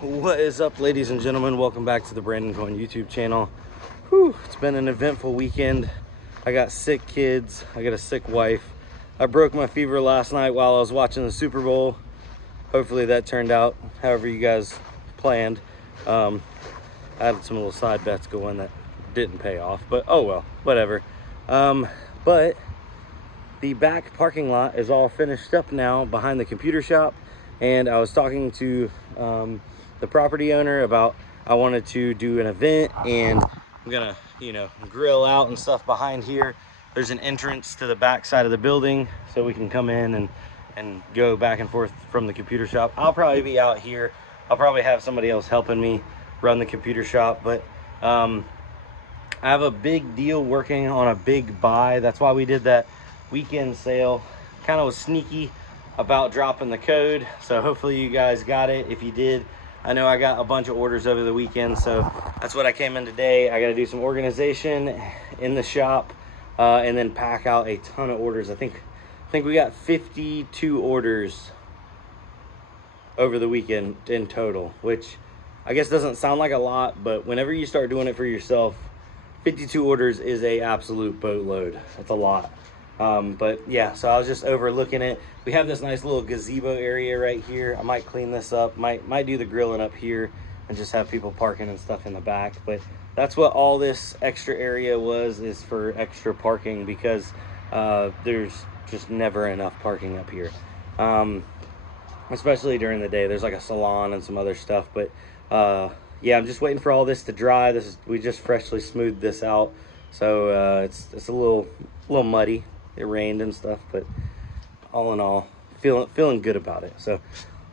What is up, ladies and gentlemen? Welcome back to the Brandon Coin YouTube channel. Whew, it's been an eventful weekend. I got sick kids, I got a sick wife. I broke my fever last night while I was watching the Super Bowl. Hopefully that turned out however you guys planned. I had some little side bets going that didn't pay off, but oh well, whatever. But the back parking lot is all finished up now behind the computer shop, and I was talking to the property owner about I wanted to do an event, and I'm gonna, grill out and stuff behind here. There's an entrance to the back side of the building, so we can come in and go back and forth from the computer shop. I'll probably be out here. I'll probably have somebody else helping me run the computer shop, but I have a big deal working on a big buy. That's why we did that weekend sale. Kind of was sneaky about dropping the code, so hopefully you guys got it. If you did, I know I got a bunch of orders over the weekend, so that's what I came in today. I got to do some organization in the shop and then pack out a ton of orders. I think we got 52 orders over the weekend in total, which I guess doesn't sound like a lot, but whenever you start doing it for yourself, 52 orders is a absolute boatload. That's a lot. But yeah, so I was just overlooking it. We have this nice little gazebo area right here. I might clean this up, might do the grilling up here and just have people parking and stuff in the back. But that's what all this extra area is for extra parking, because there's just never enough parking up here. Especially during the day. There's like a salon and some other stuff, but yeah, I'm just waiting for all this to dry. We just freshly smoothed this out, so it's a little muddy. It rained and stuff, but all in all, feeling good about it. So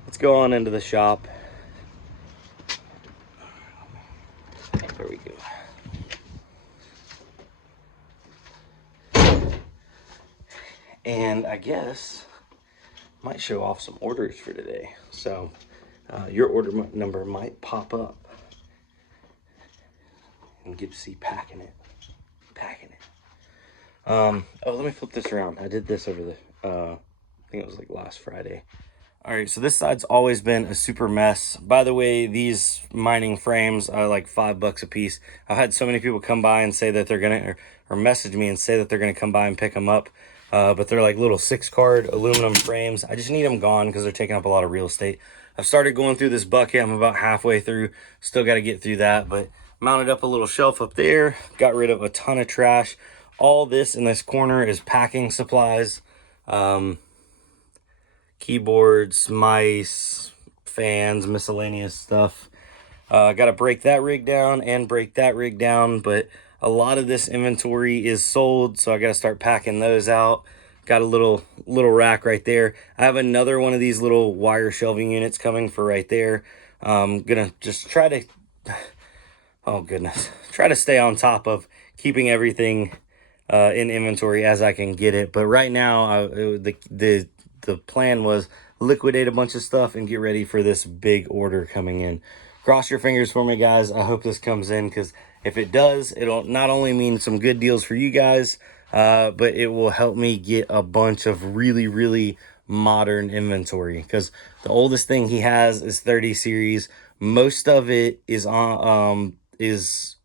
let's go on into the shop. There we go. And I guess might show off some orders for today. So your order number might pop up and get to see packing it. Oh, let me flip this around. I did this over the I think it was like last Friday. All right, so this side's always been a super mess. By the way, these mining frames are like $5 a piece. I've had so many people come by and say that they're gonna, or message me and say that they're gonna come by and pick them up. But they're like little 6-card aluminum frames. I just need them gone because they're taking up a lot of real estate. I've started going through this bucket. I'm about halfway through. Still got to get through that, but mounted up a little shelf up there. Got rid of a ton of trash. All this in this corner is packing supplies. Keyboards, mice, fans, miscellaneous stuff. Got to break that rig down and break that rig down, but a lot of this inventory is sold, so I got to start packing those out. Got a little rack right there. I have another one of these little wire shelving units coming for right there. Gonna just try to, oh goodness, try to stay on top of keeping everything in inventory as I can get it. But right now, the plan was liquidate a bunch of stuff and get ready for this big order coming in. Cross your fingers for me, guys. I hope this comes in, because if it does, it'll not only mean some good deals for you guys, but it will help me get a bunch of really, really modern inventory, because the oldest thing he has is 30 series. Most of it is on is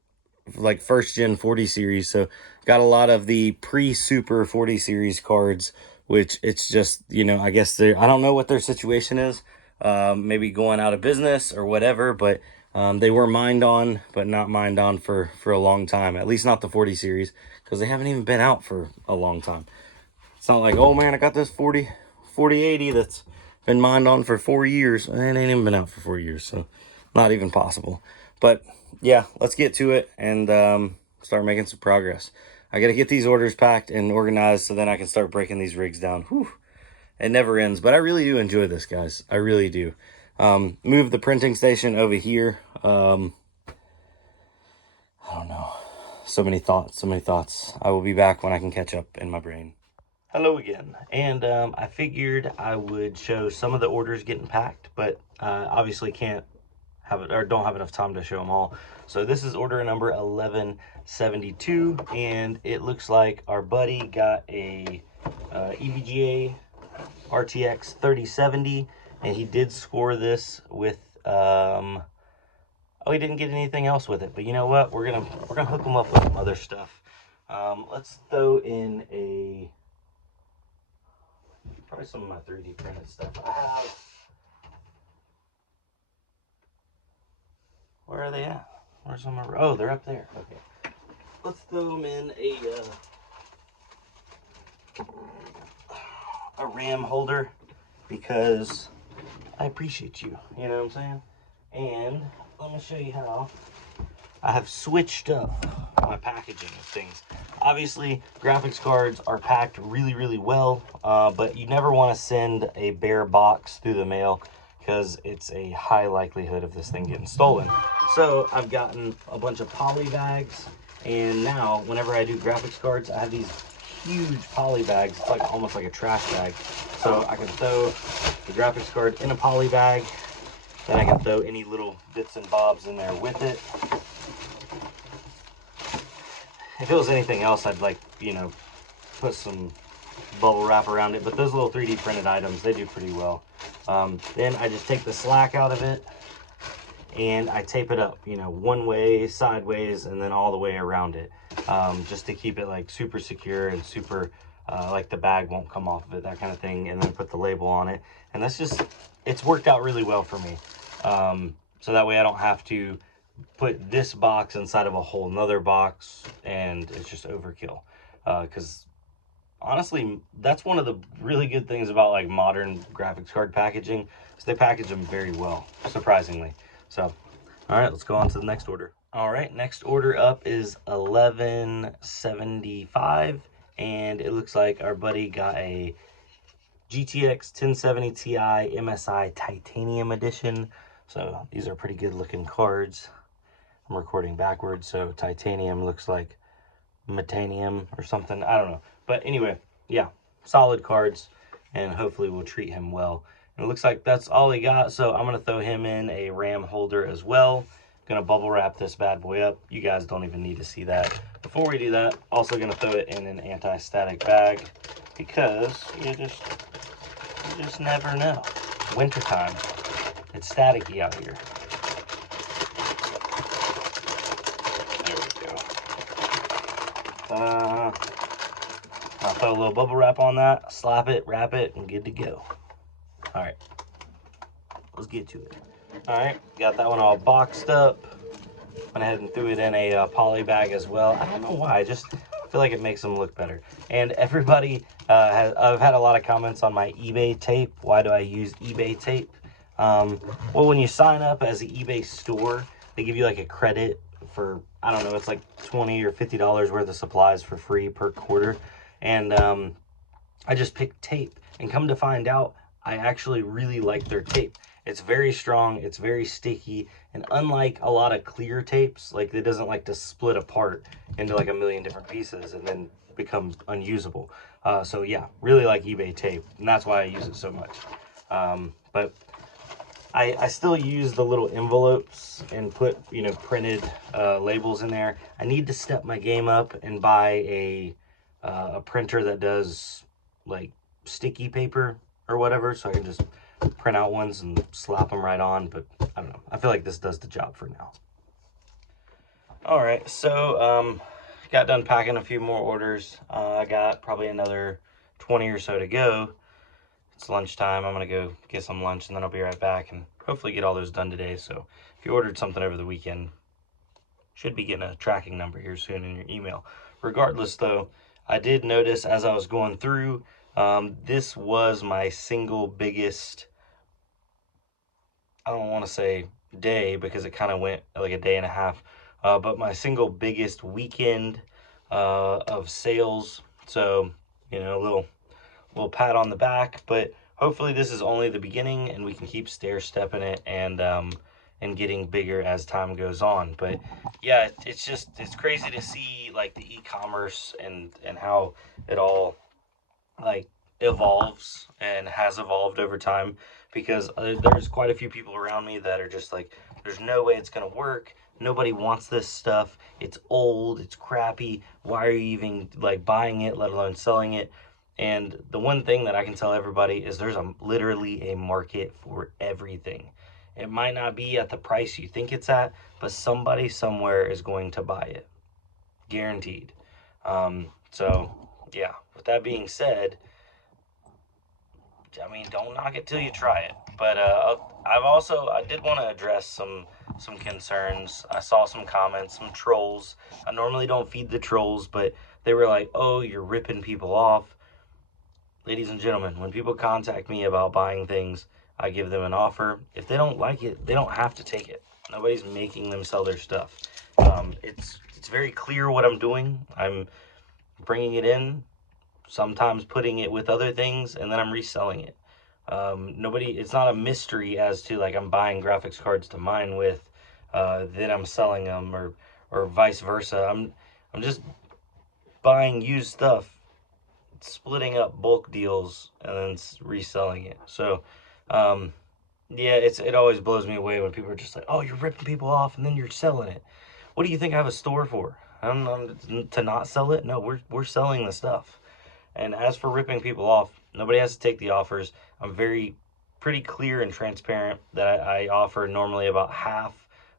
like first gen 40 series, so got a lot of the pre-super 40 series cards, which it's just, I guess I don't know what their situation is, maybe going out of business or whatever, but they were mined on, but not mined on for a long time, at least not the 40 series, because they haven't even been out for a long time. It's not like, oh man, I got this 4080 that's been mined on for 4 years. It ain't even been out for 4 years, so not even possible. But yeah, let's get to it and start making some progress. I got to get these orders packed and organized so then I can start breaking these rigs down. Whew. It never ends, but I really do enjoy this, guys. I really do. Move the printing station over here. I don't know. So many thoughts. I will be back when I can catch up in my brain. Hello again. And I figured I would show some of the orders getting packed, but obviously can't have it, or don't have enough time to show them all. So this is order number 1172, and it looks like our buddy got a EVGA RTX 3070, and he did score this with Oh, he didn't get anything else with it, but you know what? We're gonna hook him up with some other stuff. Let's throw in probably some of my 3D printed stuff I have. Where are they at? Where's some of my, oh, they're up there. Okay. Let's throw them in a RAM holder because I appreciate you. You know what I'm saying? And let me show you how I have switched up my packaging of things. Obviously, graphics cards are packed really, really well, but you never want to send a bare box through the mail because it's a high likelihood of this thing getting stolen. So I've gotten a bunch of poly bags, and now whenever I do graphics cards, I have these huge poly bags. It's like almost like a trash bag. So I can throw the graphics card in a poly bag, then I can throw any little bits and bobs in there with it. If it was anything else, I'd like, you know, put some bubble wrap around it, but those little 3D printed items, they do pretty well. Then I just take the slack out of it and I tape it up, you know, one way, sideways, and then all the way around it, just to keep it like super secure and super, like the bag won't come off of it, that kind of thing, and then put the label on it. And that's just, it's worked out really well for me. So that way I don't have to put this box inside of a whole nother box and it's just overkill. Because honestly, that's one of the really good things about like modern graphics card packaging is they package them very well, surprisingly. So, all right, let's go on to the next order. All right, next order up is 1175, and it looks like our buddy got a GTX 1070 Ti MSI Titanium Edition. So these are pretty good looking cards. I'm recording backwards, so titanium looks like metanium or something. I don't know. But anyway, yeah, solid cards, and hopefully we'll treat him well. And it looks like that's all he got, so I'm going to throw him in a RAM holder as well. Going to bubble wrap this bad boy up. You guys don't even need to see that. Before we do that, also going to throw it in an anti-static bag because you just never know. Wintertime, it's staticky out here. I'll throw a little bubble wrap on that, slap it, wrap it, and good to go. All right, let's get to it. All right, got that one all boxed up. Went ahead and threw it in a poly bag as well. I don't know why, I just feel like it makes them look better. And everybody, I've had a lot of comments on my eBay tape. Why do I use eBay tape? Well, when you sign up as an eBay store, they give you like a credit for, I don't know, it's like $20 or $50 worth of supplies for free per quarter. And I just picked tape, and come to find out, I actually really like their tape. It's very strong, it's very sticky, and unlike a lot of clear tapes, like it doesn't like to split apart into like a million different pieces and then become unusable. So yeah, really like eBay tape, and that's why I use it so much. But I still use the little envelopes and put, you know, printed labels in there. I need to step my game up and buy a printer that does like sticky paper or whatever, so I can just print out ones and slap them right on. But I don't know, I feel like this does the job for now. All right, so got done packing a few more orders. I got probably another 20 or so to go. It's lunchtime. I'm gonna go get some lunch and then I'll be right back and hopefully get all those done today. So if you ordered something over the weekend, should be getting a tracking number here soon in your email. Regardless though, I did notice as I was going through, this was my single biggest, I don't want to say day because it kind of went like a day and a half, but my single biggest weekend of sales. So, you know, a little pat on the back, but hopefully this is only the beginning and we can keep stair-stepping it and getting bigger as time goes on. But yeah, it's crazy to see like the e-commerce and how it all like evolves and has evolved over time, because there's quite a few people around me that are just like, there's no way it's gonna work, nobody wants this stuff, it's old, it's crappy, why are you even like buying it, let alone selling it? And the one thing that I can tell everybody is there's literally a market for everything. It might not be at the price you think it's at, but somebody somewhere is going to buy it, guaranteed. So yeah, with that being said, I mean, don't knock it till you try it. But I did want to address some concerns. I saw some comments, some trolls. I normally don't feed the trolls, but they were like, "Oh, you're ripping people off." Ladies and gentlemen, when people contact me about buying things, I give them an offer. If they don't like it, they don't have to take it. Nobody's making them sell their stuff. It's very clear what I'm doing. I'm bringing it in, sometimes putting it with other things, and then I'm reselling it. It's not a mystery as to like I'm buying graphics cards to mine with, then I'm selling them, or vice versa. I'm just buying used stuff, splitting up bulk deals, and then reselling it. So, yeah, it always blows me away when people are just like, "Oh, you're ripping people off, and then you're selling it." What do you think I have a store for? To not sell it? No, we're selling the stuff. And as for ripping people off, nobody has to take the offers. I'm pretty clear and transparent that I offer normally about half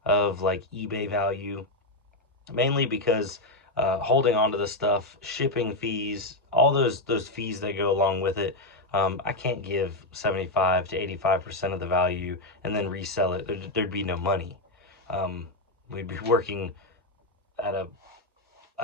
of like eBay value, mainly because holding on to the stuff, shipping fees, all those fees that go along with it. I can't give 75 to 85% of the value and then resell it. There'd be no money. We'd be working at a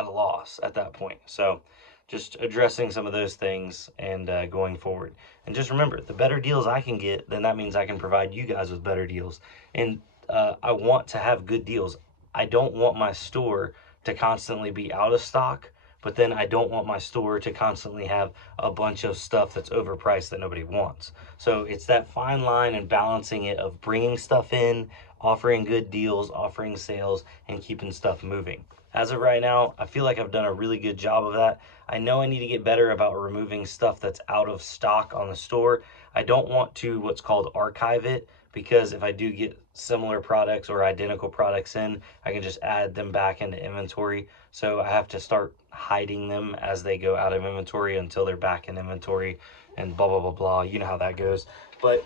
loss at that point. So just addressing some of those things and going forward. And just remember, the better deals I can get, then that means I can provide you guys with better deals. And I want to have good deals. I don't want my store to constantly be out of stock, but then I don't want my store to constantly have a bunch of stuff that's overpriced that nobody wants. So it's that fine line and balancing it of bringing stuff in, offering good deals, offering sales, and keeping stuff moving. As of right now, I feel like I've done a really good job of that. I know I need to get better about removing stuff that's out of stock on the store. I don't want to what's called archive it, because if I do get similar products or identical products in, I can just add them back into inventory. So I have to start hiding them as they go out of inventory until they're back in inventory, and blah blah blah blah. You know how that goes. But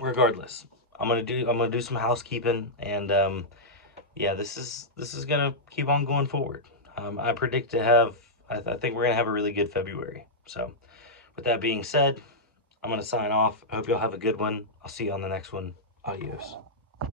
regardless, I'm gonna do some housekeeping, and yeah, this is gonna keep on going forward. I predict to have. I think we're gonna have a really good February. So, with that being said, I'm gonna sign off. I hope y'all have a good one. I'll see you on the next one. Adios.